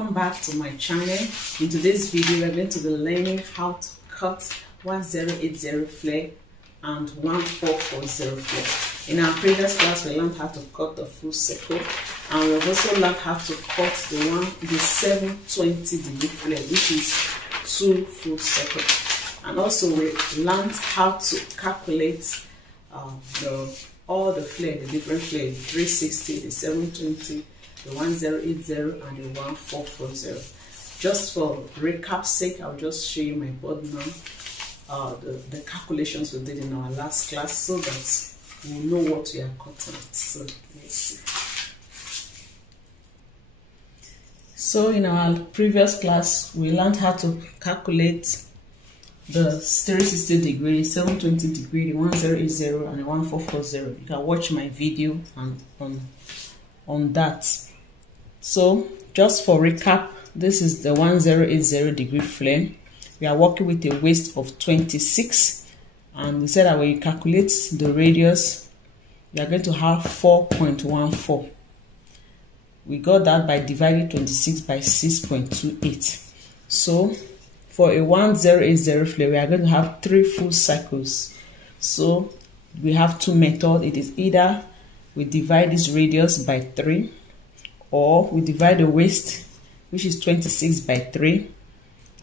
Welcome back to my channel. In today's video we're going to be learning how to cut 1080 flare and 1440 flare. In our previous class we learned how to cut the full circle, and we've also learned how to cut the 720 degree flare, which is 2 full circles. And also we learned how to calculate all the flare, the different flare, the 360, the 720, the 1080 and the 1440. Just for recap sake, I'll just show you my board now, the calculations we did in our last class, so that we know what we are cutting. So let's see. So in our previous class we learned how to calculate the 360 degree, 720 degree, the 1080 and the 1440. You can watch my video on that. So just for recap, this is the 1080 degree flare. We are working with a waist of 26, and we said that when you calculate the radius, you are going to have 4.14. We got that by dividing 26 by 6.28. So for a 1080 flare, we are going to have 3 full cycles. So we have two methods. It is either we divide this radius by 3, or we divide the waist, which is 26, by 3,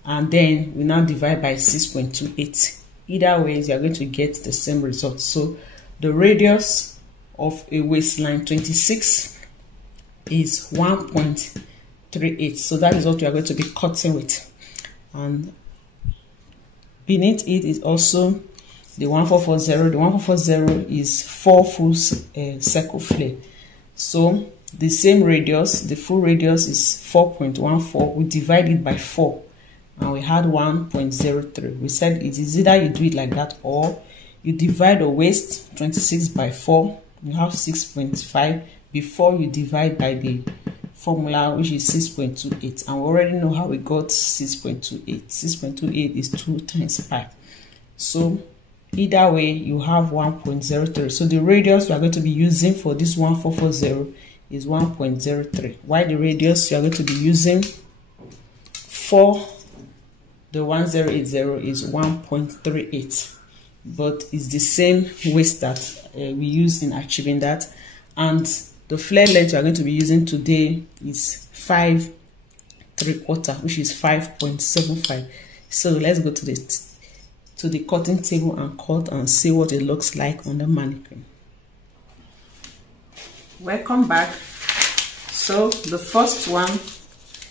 and then we now divide by 6.28. Either way, you are going to get the same result. So the radius of a waistline 26 is 1.38. So that is what we are going to be cutting with. And beneath it is also the 1440. The 1440 is 4 full circle flare. So the same radius, the full radius is 4.14. We divide it by 4 and we had 1.03. We said it is either you do it like that, or you divide the waist 26 by 4, you have 6.5 before you divide by the formula, which is 6.28, and we already know how we got 6.28. 6.28 is 2 times pi. So either way you have 1.03. So the radius we are going to be using for this 1440 is 1.03, while the radius you are going to be using for the 1080 is 1.38, but it's the same waist that we use in achieving that. And the flare length we are going to be using today is 5 3/4, which is 5.75. So let's go to the cutting table and cut and see what it looks like on the mannequin. Welcome back. So the first one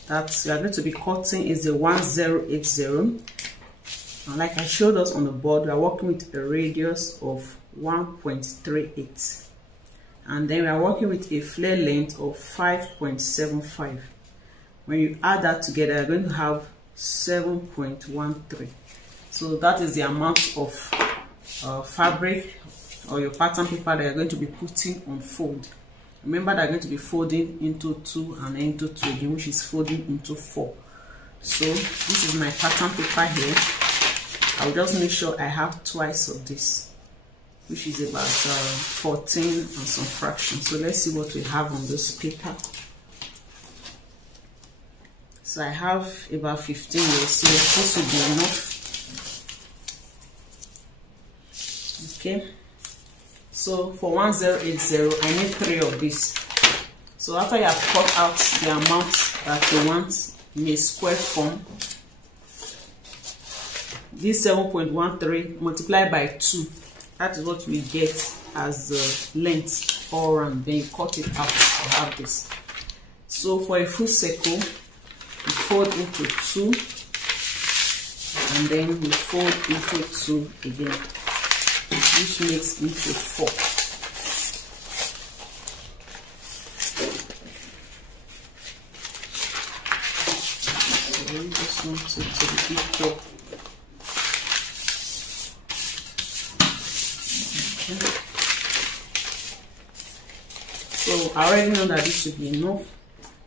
that we are going to be cutting is the 1080, and like I showed us on the board, we are working with a radius of 1.38, and then we are working with a flare length of 5.75. When you add that together, you're going to have 7.13. So that is the amount of fabric or your pattern paper that you're going to be putting on fold. Remember, they're going to be folding into 2 and into 2 again, which is folding into 4. So this is my pattern paper here. I'll just make sure I have twice of this, which is about 14 and some fractions. So let's see what we have on this paper. So I have about 15 here, so this will be enough. Okay. So for 1080, I need 3 of this. So after you have cut out the amount that you want in a square form, this 7.13 multiplied by 2, that is what we get as the length all around. Then you cut it out to have this. So for a full circle, we fold into 2, and then we fold into 2 again, which makes into 4. So we just want it to be equal. Okay. So I already know that this should be enough.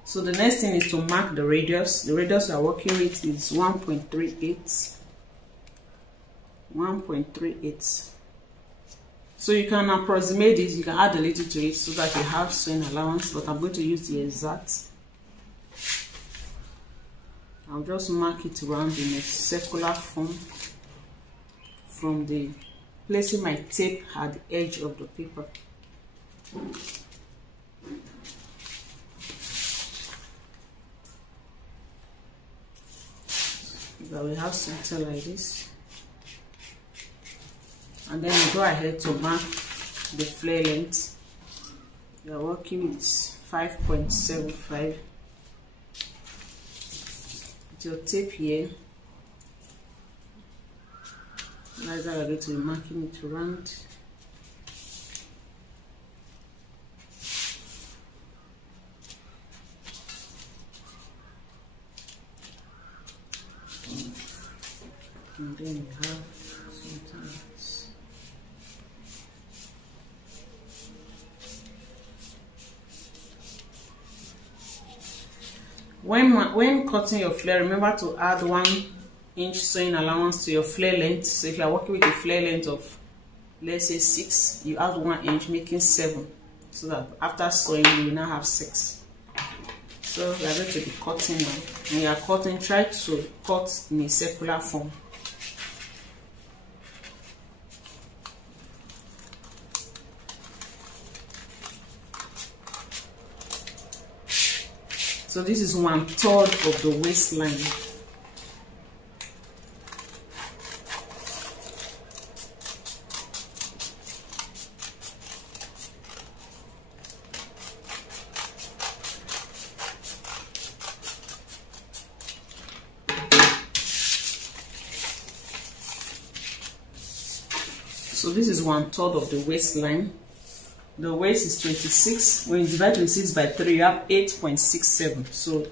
So the next thing is to mark the radius. The radius we are working with is 1.38. 1.38. So you can approximate this, you can add a little to it so that you have sewing allowance, but I'm going to use the exact. I'll just mark it around in a circular form from the placing my tape at the edge of the paper. That we have center like this, and then you go ahead to mark the flare length. You are working with 5.75 with your tape here. Like that, I'm going to be marking it around. And then you have sometimes when cutting your flare, remember to add 1 inch sewing allowance to your flare length. So if you are working with a flare length of, let's say 6, you add 1 inch, making 7, so that after sewing you will now have 6. So we are going to be cutting now. When you are cutting, try to cut in a circular form. So this is 1/3 of the waistline. So this is 1/3 of the waistline. The waist is 26. When you divide 26 by 3, you have 8.67. So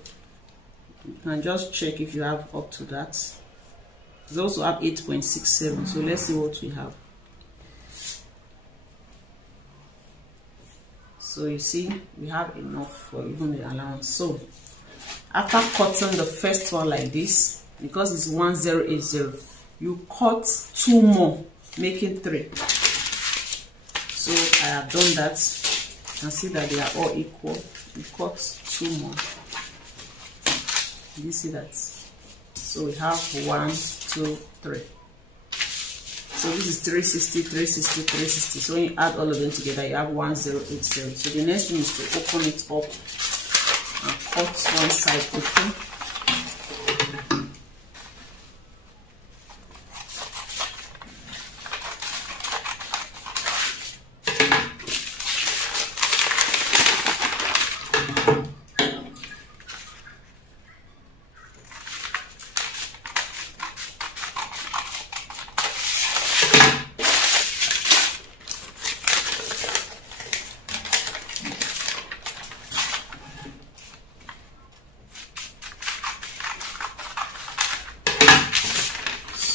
you can just check if you have up to that. You also have 8.67. So let's see what we have. So you see, we have enough for even the allowance. So after cutting the first one like this, because it's 1080, you cut 2 more, making 3. So I have done that. You can see that they are all equal. We cut 2 more. You see that? So we have 1, 2, 3. So this is 360, 360, 360. So when you add all of them together, you have 1080. So the next thing is to open it up and cut one side open.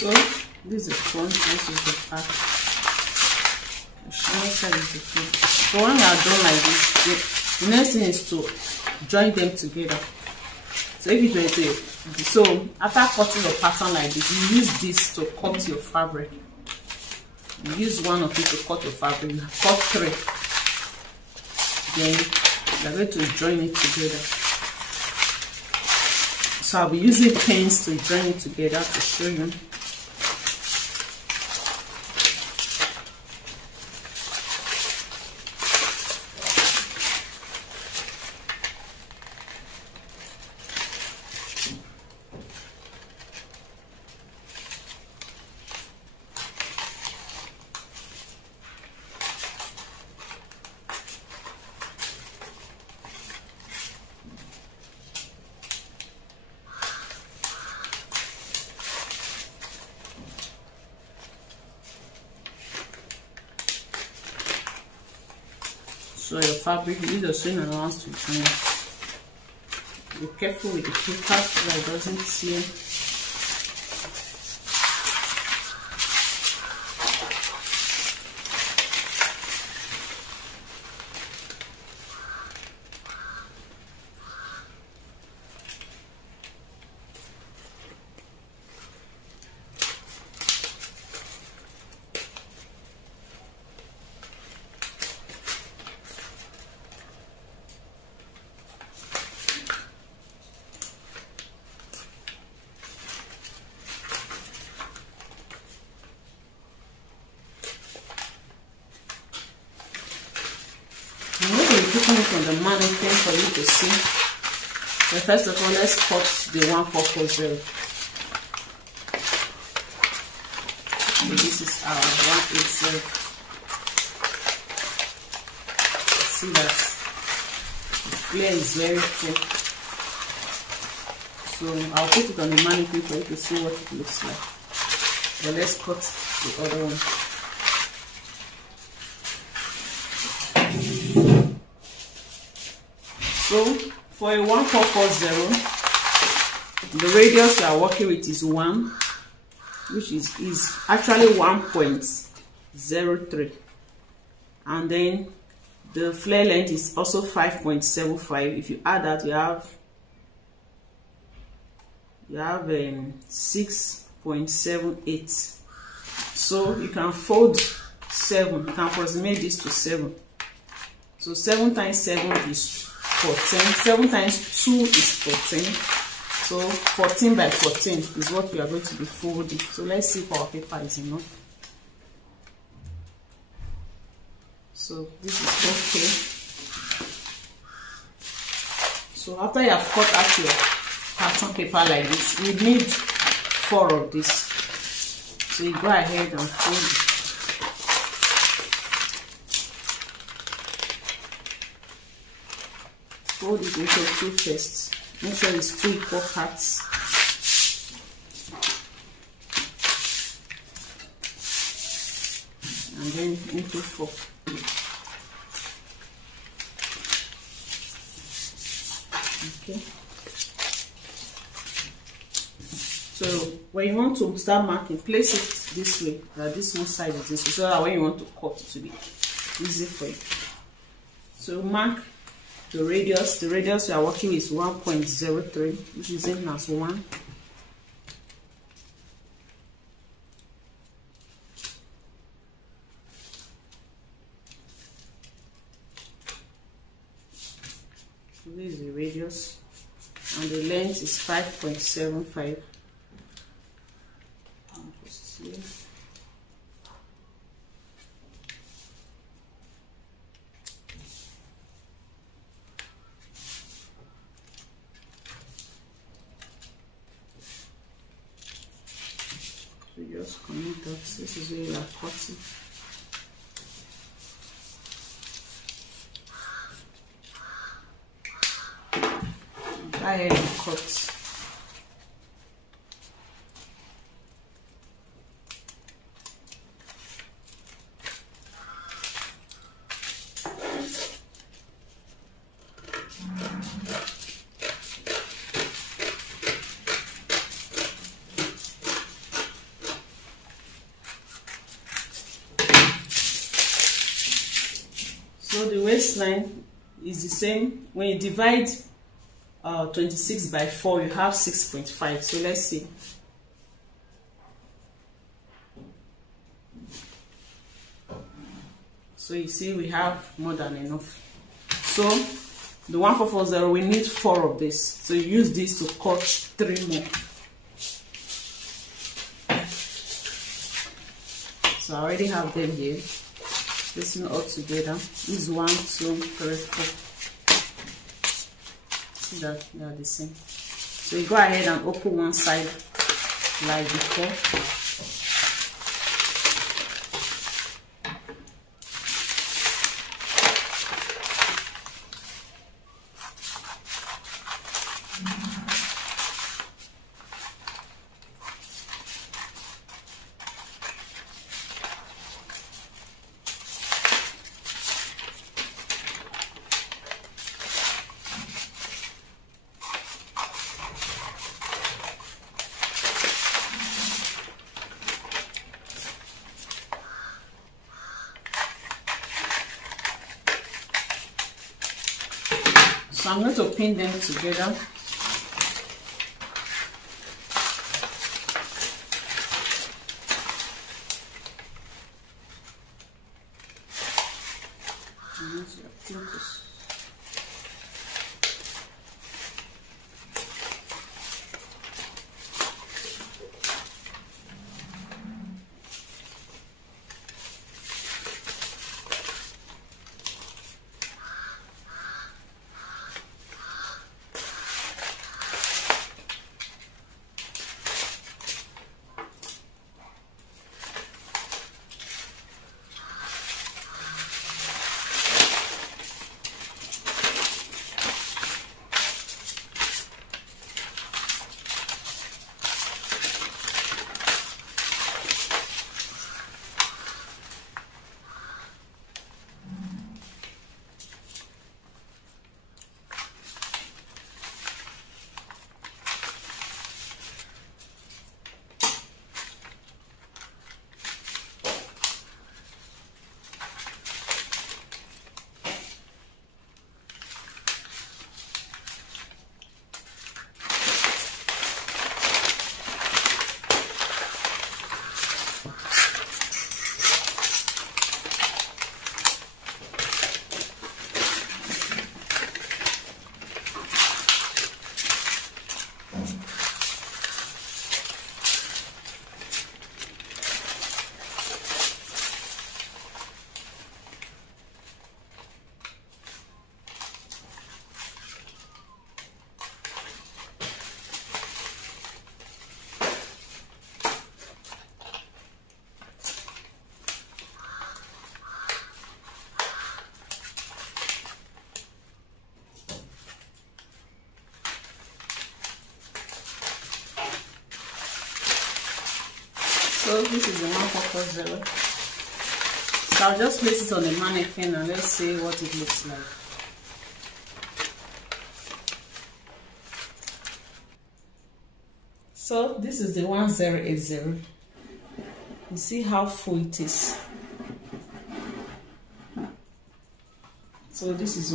So this is the front, this is the back. The shiny side is the front. So when you are done like this, the next thing is to join them together. So if you join it, so after cutting your pattern like this, you use this to cut your fabric. You use one of it to cut your fabric. You cut 3. Then you are going to join it together. So I'll be using pins to join it together to show you. So your fabric, you use your sewing allowance to join it. Be careful with the paper so that it doesn't tear. for you to see. But first of all, let's cut the 1440. So this is our 180. See that the flare is very thick. So I'll put it on the mannequin for you to see what it looks like. But let's cut the other one. So for a 1440, the radius we are working with is 1, which is actually 1.03, and then the flare length is also 5.75. If you add that, you have 6.78. So you can fold 7. You can approximate this to 7. So 7 times 7 is 14. 7 times 2 is 14. So 14 by 14 is what we are going to be folding. So let's see if our paper is enough. So this is okay. So after you have cut out your carton paper like this, we need 4 of this. So you go ahead and fold it. Fold it into 2 first. Make sure it's 2 equal parts. And then into 4. Okay. So when you want to start marking, place it this way. This one side is this way, so that when you want to cut, it will be easy for you. So mark the radius. The radius we are working with is 1.03, which is in as 1. So this is the radius, and the length is 5.75. Just here. So just connect that. This is where you are cutting. Go ahead and cut. So the waistline is the same. When you divide 26 by 4, you have 6.5. So let's see. So you see we have more than enough. So the 1440, we need 4 of this. So you use this to cut 3 more. So I already have them here. This one all together is 1, 2, 3, 4. See that they are the same. So you go ahead and open one side like before. So I'm going to pin them together. So this is the 1440. So I'll just place it on the mannequin and let's see what it looks like. So this is the 1080. You see how full it is. So this is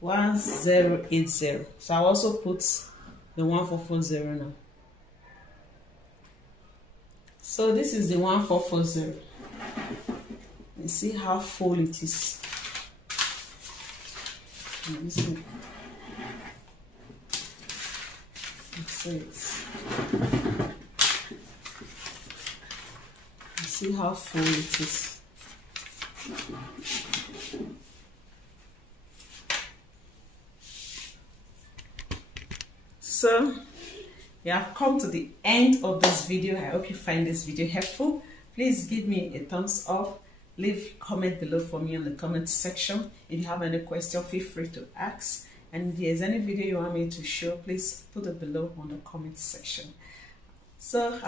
1080. So I'll also put the 1440 now. So this is the 1440. You see how full it is. You see how full it is. So we have come to the end of this video. I hope you find this video helpful. Please give me a thumbs up. Leave a comment below for me in the comment section. If you have any question, feel free to ask. And if there's any video you want me to show, please put it below on the comment section. So